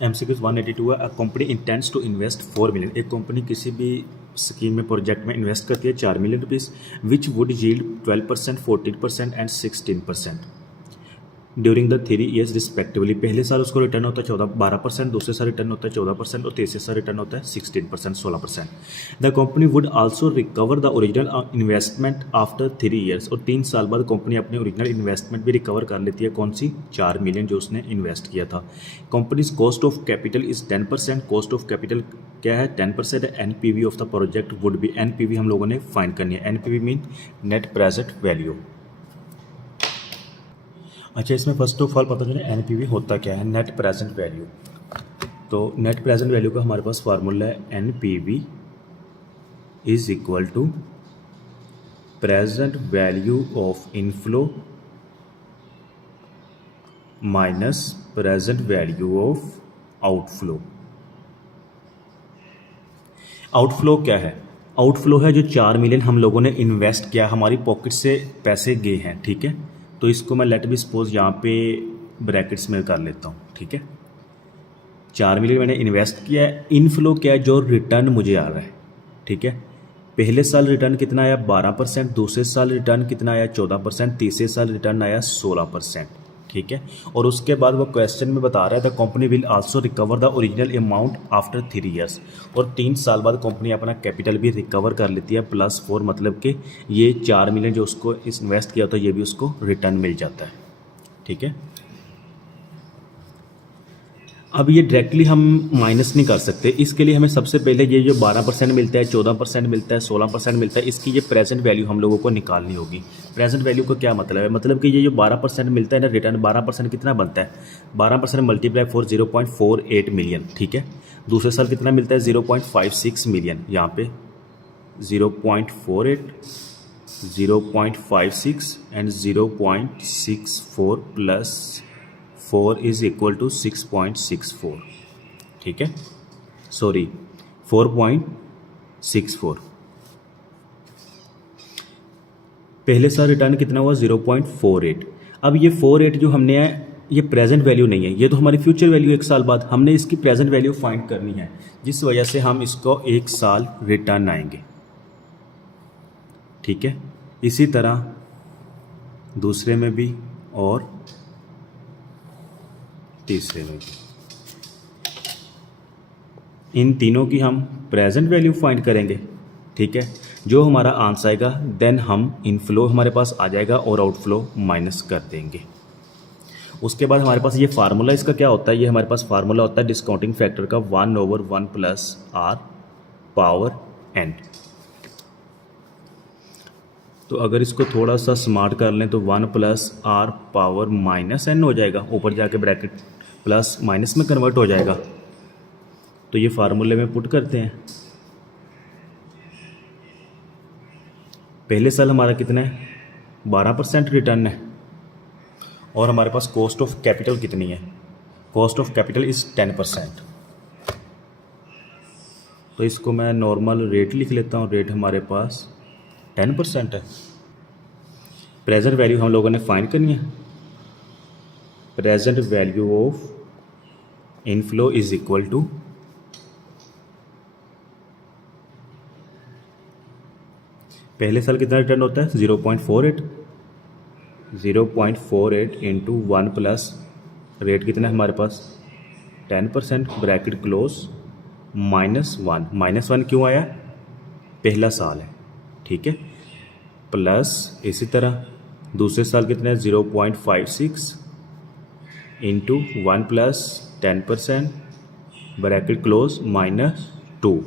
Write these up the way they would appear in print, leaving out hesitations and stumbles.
MCQ 182 है। A company intends to invest 4 million. एक company किसी भी स्कीम में प्रोजेक्ट में इन्वेस्ट करती है 4 million rupees, which would yield 12%, 14% and 16% during the 3 years respectively. पहले साल उसको रिटर्न होता है 12%, दूसरे साल रिटर्न होता है 14% और तीसरे साल रिटर्न होता है 16%, 16%। The company would also recover the original investment after 3 years. और 3 साल बाद कंपनी अपनी ओरिजिनल इन्वेस्टमेंट भी रिकवर कर लेती है। कौन सी? 4 मिलियन जो उसने इन्वेस्ट किया था। Companies cost of capital is 10%। Cost of capital क्या है? 10% है। NPV of the project would be, NPV हम लोगों ने फाइंड करनी है। NPV mean net present value. अच्छा, इसमें फर्स्ट ऑफ ऑल पता चले एनपीवी होता क्या है, नेट प्रेजेंट वैल्यू। तो नेट प्रेजेंट वैल्यू का हमारे पास फार्मूला है NPV is equal to present value of inflow minus present value of outflow. Outflow क्या है? आउटफ्लो है जो 4 मिलियन हम लोगों ने इन्वेस्ट किया, हमारी पॉकेट से पैसे गए हैं, ठीक है। तो इसको मैं लेट बी सपोज यहाँ पे ब्रैकेट्स में कर लेता हूँ, ठीक है। 4 मिलियन मैंने इन्वेस्ट किया है। इनफ्लो क्या है? जो रिटर्न मुझे आ रहा है, ठीक है। पहले साल रिटर्न कितना आया? 12%, दूसरे साल रिटर्न कितना आया? 14%, तीसरे साल रिटर्न आया 16%, ठीक है। और उसके बाद वो क्वेश्चन में बता रहा है the company will also recover the original amount after 3 years. और 3 साल बाद कंपनी अपना कैपिटल भी रिकवर कर लेती है +4, मतलब कि ये 4 मिलियन जो उसको इन्वेस्ट किया था ये भी उसको रिटर्न मिल जाता है, ठीक है। अब ये डायरेक्टली हम माइनस नहीं कर सकते, इसके लिए हमें सबसे पहले ये जो 12% मिलता है, 14% मिलता है, 16% मिलता है, इसकी ये प्रेजेंट वैल्यू हम लोगों को निकालनी होगी। प्रेजेंट वैल्यू का क्या मतलब है? मतलब कि ये जो 12% मिलता है ना रिटर्न, 12% कितना बनता है? 12% मल्टीप्लाई 0.48 मिलियन, ठीक है। दूसरे साल कितना मिलता है? 0.56 मिलियन। यहाँ पे 0.48, 0.56 and 0.64 plus 4 is equal to 6.64, ठीक है। सॉरी 4.64। पहले साल रिटर्न कितना हुआ? 0.48। अब ये 48 जो हमने है ये प्रेजेंट वैल्यू नहीं है, ये तो हमारी फ्यूचर वैल्यू। 1 साल बाद हमने इसकी प्रेजेंट वैल्यू फाइंड करनी है, जिस वजह से हम इसको 1 साल रिटर्न आएंगे, ठीक है। इसी तरह दूसरे में भी और तीसरे में भी, इन तीनों की हम प्रेजेंट वैल्यू फाइंड करेंगे, ठीक है। जो हमारा आंसर आएगा देन हम इनफ्लो हमारे पास आ जाएगा और आउटफ्लो माइनस कर देंगे। उसके बाद हमारे पास ये फार्मूला, इसका क्या होता है? ये हमारे पास फार्मूला होता है डिस्काउंटिंग फैक्टर का 1/1 प्लस आर पावर एन। तो अगर इसको थोड़ा सा स्मार्ट कर लें तो 1 plus R power minus n हो जाएगा, ऊपर जाके ब्रैकेट प्लस माइनस में कन्वर्ट हो जाएगा। तो ये फार्मूले में पुट करते हैं। पहले साल हमारा कितना है? 12% रिटर्न है। और हमारे पास कॉस्ट ऑफ कैपिटल कितनी है? Cost of capital is 10%। तो इसको मैं नॉर्मल रेट लिख लेता हूँ। रेट हमारे पास 10% है। प्रेजेंट वैल्यू हम लोगों ने फाइंड करनी है। Present value of inflow is equal to पहले साल कितना रिटर्न होता है? 0.48। 0.48 इंटू 1 प्लस रेट कितना है हमारे पास? 10%, ब्रैकेट क्लोज, -1। -1 क्यों आया? पहला साल है, ठीक है। प्लस इसी तरह दूसरे साल कितना है? 0.56 इंटू 1 प्लस 10%, ब्रैकेट क्लोज, -2,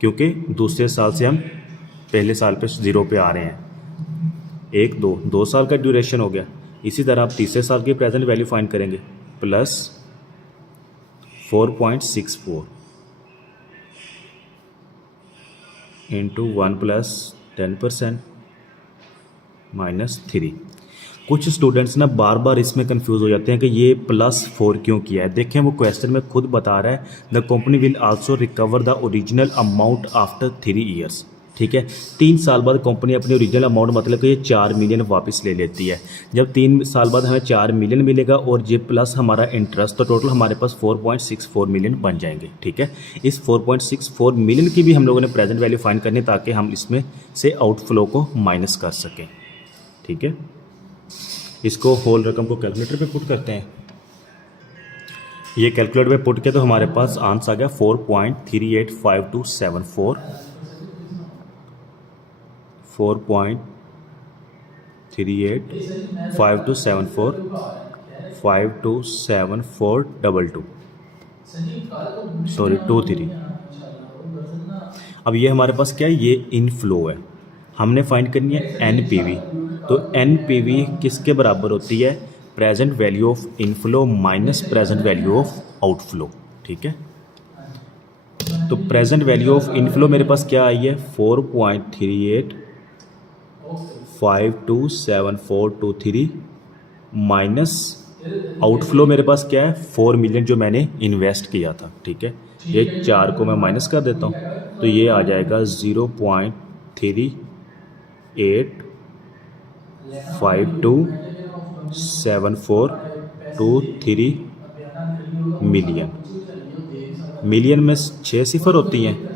क्योंकि दूसरे साल से हम पहले साल पे 0 पे आ रहे हैं। 2 साल का ड्यूरेशन हो गया। इसी तरह आप तीसरे साल की प्रेजेंट वैल्यू फाइंड करेंगे, प्लस 4.64 इंटू 1 प्लस 10% -3। कुछ स्टूडेंट्स ना बार बार इसमें कंफ्यूज हो जाते हैं कि ये +4 क्यों किया है। देखें वो क्वेश्चन में खुद बता रहा है the company will also recover the original amount after 3 years. ठीक है। 3 साल बाद कंपनी अपनी ओरिजिनल अमाउंट मतलब कि ये 4 मिलियन वापस ले लेती है। जब 3 साल बाद हमें 4 मिलियन मिलेगा और जे प्लस हमारा इंटरेस्ट, तो टोटल हमारे पास 4.64 मिलियन बन जाएंगे। ठीक है। इस 4.64 मिलियन की भी हम लोगों ने प्रेजेंट वैल्यू फाइंड करनी ताकि हम इसमें से आउटफ्लो को माइनस कर सकें। ठीक है। इसको होल रकम को कैलकुलेटर पे पुट करते हैं। ये कैलकुलेटर पे पुट किया तो हमारे पास आंसर आ गया 4.385274 4.385274 527422 सॉरी 23। अब ये हमारे पास क्या है, ये इनफ्लो है। हमने फाइंड करनी है एनपीवी। तो एनपीवी किसके बराबर होती है, present value of inflow minus present value of outflow. ठीक है। तो प्रेजेंट वैल्यू ऑफ इनफ्लो मेरे पास क्या आई है 4.38527423 माइनस आउटफ्लो मेरे पास क्या है 4 मिलियन जो मैंने इन्वेस्ट किया था। ठीक है। ये 4 को मैं माइनस कर देता हूँ तो ये आ जाएगा 0.38527423 मिलियन। मिलियन में 6 सिफर होती हैं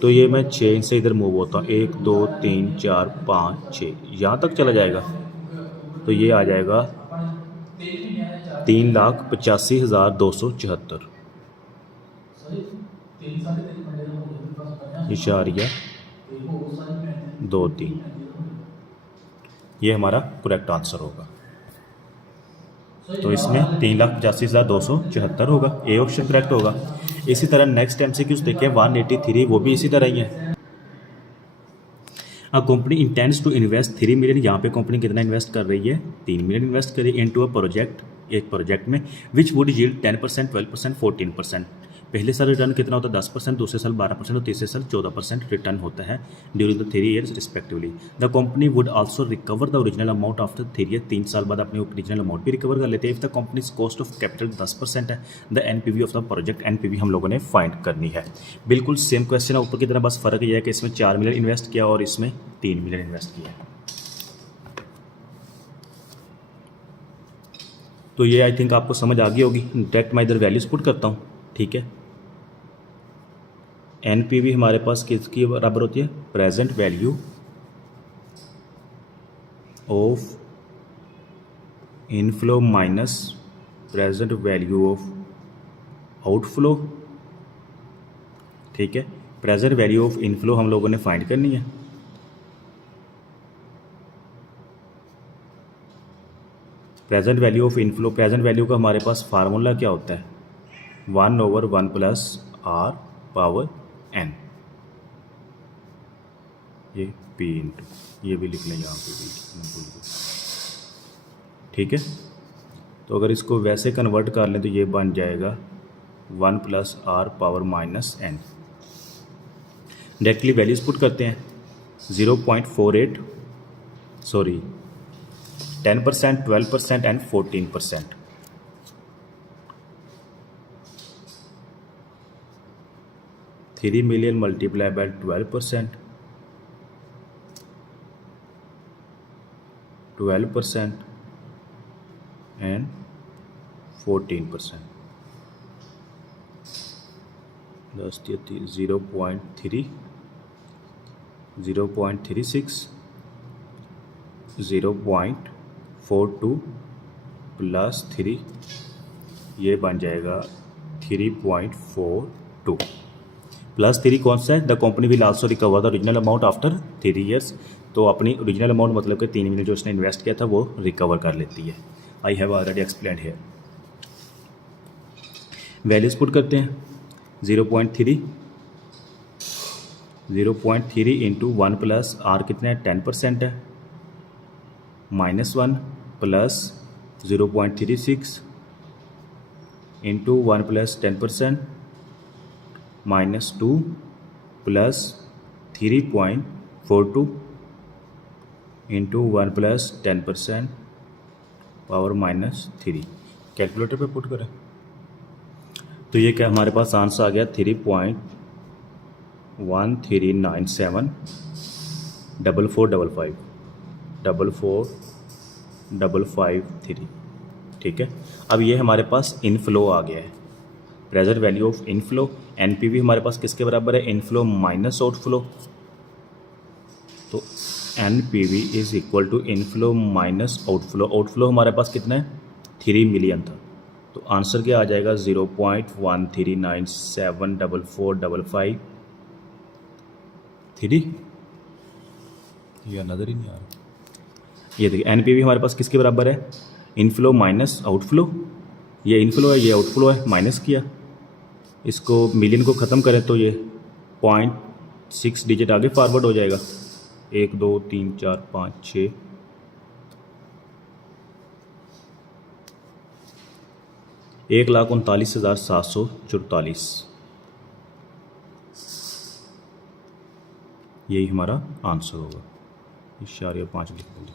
तो ये मैं 6 से इधर मूव होता हूँ, 1 2 3 4 5 6 यहाँ तक चला जाएगा। तो ये आ जाएगा 3,85,274 इशारिया 23। ये हमारा करेक्ट आंसर होगा। तो इसमें 3,85,274 होगा, ए ऑप्शन करेक्ट होगा। इसी तरह नेक्स्ट MCQs देखें 183, वो भी इसी तरह ही है। अब company intends to invest 3 million. यहाँ पे कंपनी कितना इन्वेस्ट कर रही है, 3 मिलियन इन्वेस्ट कर रही है इनटू अ प्रोजेक्ट, एक प्रोजेक्ट में विच वुड यील्ड 10%, 12%, 14%। पहले साल रिटर्न कितना होता है 10%, दूसरे साल 12% और तीसरे साल 14% रिटर्न होता है during the 3 years respectively. The company would also recover the original amount after 3 years। 3 साल बाद अपनी ओरिजिनल अमाउंट भी रिकवर कर लेते हैं। If the companies cost of capital 10% है, the NPV of the project, NPV हम लोगों ने फाइंड करनी है। बिल्कुल सेम क्वेश्चन है ऊपर की तरह, बस फर्क यह है कि इसमें 4 मिलियन इन्वेस्ट किया और इसमें 3 मिलियन इन्वेस्ट किया। तो ये आई थिंक आपको समझ आ गई होगी। डायरेक्ट मैं इधर वैल्यूज पुट करता हूँ। ठीक है। एनपीवी हमारे पास किसकी बराबर होती है, present value of inflow minus present value of outflow. ठीक है। प्रेजेंट वैल्यू ऑफ इनफ्लो हम लोगों ने फाइंड करनी है। Present value of inflow, present value का हमारे पास फार्मूला क्या होता है 1/1 + r पावर n। ये p इंटू, ये भी लिख लें यहाँ पे भी। ठीक है। तो अगर इसको वैसे कन्वर्ट कर लें तो ये बन जाएगा 1 + r power -n। Directly values put करते हैं 0.48 sorry 10%, 12% and 14%। 3 million multiply by 12%, 12% and 14%। 10 0.3 0.36 0.42 + 3 ये बन जाएगा 3.42 +3 कौन सा है, the company will also recover the original amount after 3 years। तो अपनी ओरिजिनल अमाउंट मतलब कि 3 मिलियन जो उसने इन्वेस्ट किया था वो रिकवर कर लेती है। I have already explained here. Values put करते हैं 0.3 इंटू 1 + r कितना है 10% है, -1 + 0.36 इंटू 1 + 10% -2 + 3.42 इंटू 1 + 10% पावर -3। कैलकुलेटर पे पुट करें तो ये क्या हमारे पास आंसर आ गया 3.1 1397 44553। ठीक है, अब ये हमारे पास इनफ्लो आ गया है, present value of inflow. NPV हमारे पास किसके बराबर है, इनफ्लो माइनस आउटफ्लो। तो NPV is equal to inflow minus outflow. Outflow हमारे पास कितना है, 3 मिलियन था, तो आंसर क्या आ जाएगा 0.13974455 ये नज़र ही नहीं आ रहा। ये देखिए एनपीवी हमारे पास किसके बराबर है, इनफ्लो माइनस आउटफ्लो। ये इनफ्लो है, ये आउटफ्लो है, माइनस किया, इसको मिलियन को ख़त्म करें तो ये 0.6 डिजिट आगे फॉरवर्ड हो जाएगा, 1 2 3 4 5 6, 1,39,744। यही हमारा आंसर होगा। 0.5 लिख दें,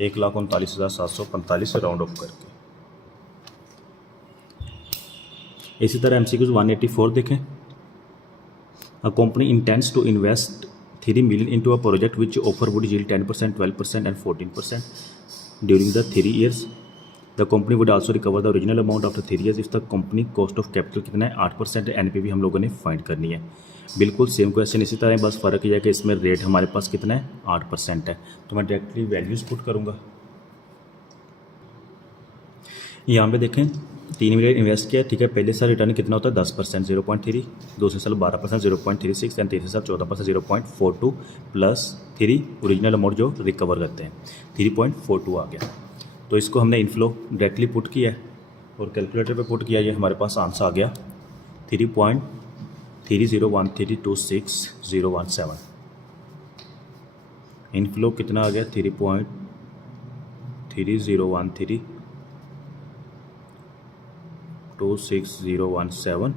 1,39,745 राउंड ऑफ करके। इसी तरह MCQs 184 देखें। A company intends to invest 3 million into a project which offer would yield 10%, 12% and 14% during the 3 years। The company would also recover the original amount after 3 years if the company cost of capital कितना है 8%। NPV हम लोगों ने find करनी है। बिल्कुल same question इसी तरह, बस फ़र्क यह है कि इसमें रेट हमारे पास कितना है 8% है। तो मैं डायरेक्टली वैल्यूज़ पुट करूँगा। यहाँ पे देखें 3 मिलियन इन्वेस्ट किया, ठीक है। पहले साल रिटर्न कितना होता है 10%, 0.3, दूसरे साल 12%, 0.36 एंड तीसरे साल 14%, 0.42 प्लस 3 ओरिजिनल अमाउंट जो रिकवर करते हैं 3.42 आ गया। तो इसको हमने इनफ्लो डायरेक्टली पुट किया है और कैलकुलेटर पे पुट किया, ये हमारे पास आंसर आ गया 3.301326,017। इनफ्लो कितना आ गया 3.301326,017।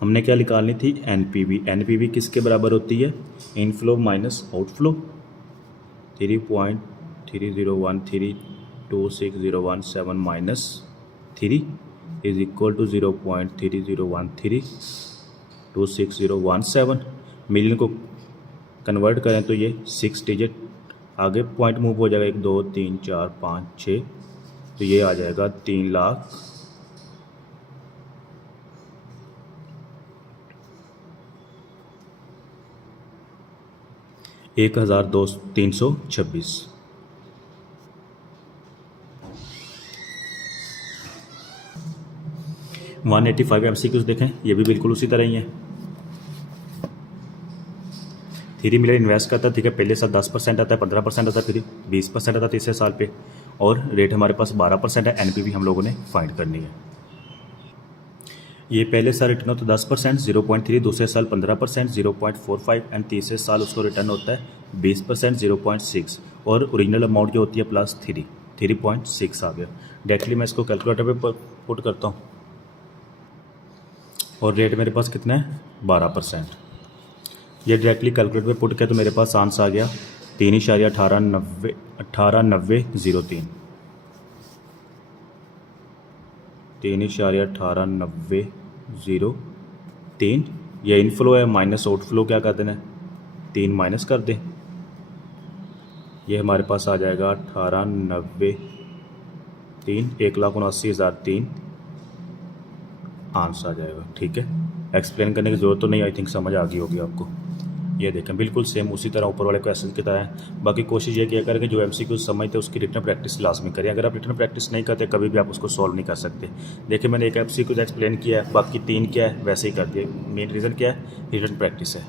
हमने क्या निकालनी थी, एनपीवी। एनपीवी किसके बराबर होती है, inflow minus outflow. 3.301326,017 minus 3 is equal to 0.301326,017। Million को कन्वर्ट करें तो ये 6 डिजिट आगे पॉइंट मूव हो जाएगा, 1 2 3 4 5 6, तो ये आ जाएगा 3,01,326। वन 185 MCQs देखें, ये भी बिल्कुल उसी तरह ही है। 3 मिलियन इन्वेस्ट करता है, ठीक है। पहले साल 10% आता है, 15% आता है, फिर 20% आता है तीसरे साल पे, और रेट हमारे पास 12% है। एनपीवी हम लोगों ने फाइंड करनी है। ये पहले साल रिटर्न होता है 10%, 0.3, दूसरे साल 15%, 0.45 एंड तीसरे साल उसको रिटर्न होता है 20%, 0.6, और ओरिजिनल अमाउंट जो होती है प्लस 3.6 आ गया। डायरेक्टली मैं इसको कैलकुलेटर पे पुट करता हूँ और रेट मेरे पास कितना है 12%। ये डायरेक्टली कैलकुलेटर पे पुट किया तो मेरे पास आंसर आ गया 3.189003। 3.189003। ये इनफ्लो है, माइनस आउटफ्लो क्या कर देना है, 3 माइनस कर दें, ये हमारे पास आ जाएगा 1893, 1,79,003 आंसर आ जाएगा। ठीक है, एक्सप्लेन करने की ज़रूरत तो नहीं, आई थिंक समझ आ गई होगी आपको। ये देखें बिल्कुल सेम उसी तरह ऊपर वाले क्वेश्चन की तरह है। बाकी कोशिश ये किया करें कि जो MCQ समझते उसकी रिटन प्रैक्टिस लाजमी करें। अगर आप रिटन प्रैक्टिस नहीं करते कभी भी आप उसको सॉल्व नहीं कर सकते। देखिए मैंने एक MCQ एक्सप्लेन किया है, बाकी 3 क्या है वैसे ही कर दिए। मेन रीज़न क्या है, रिटन प्रैक्टिस है।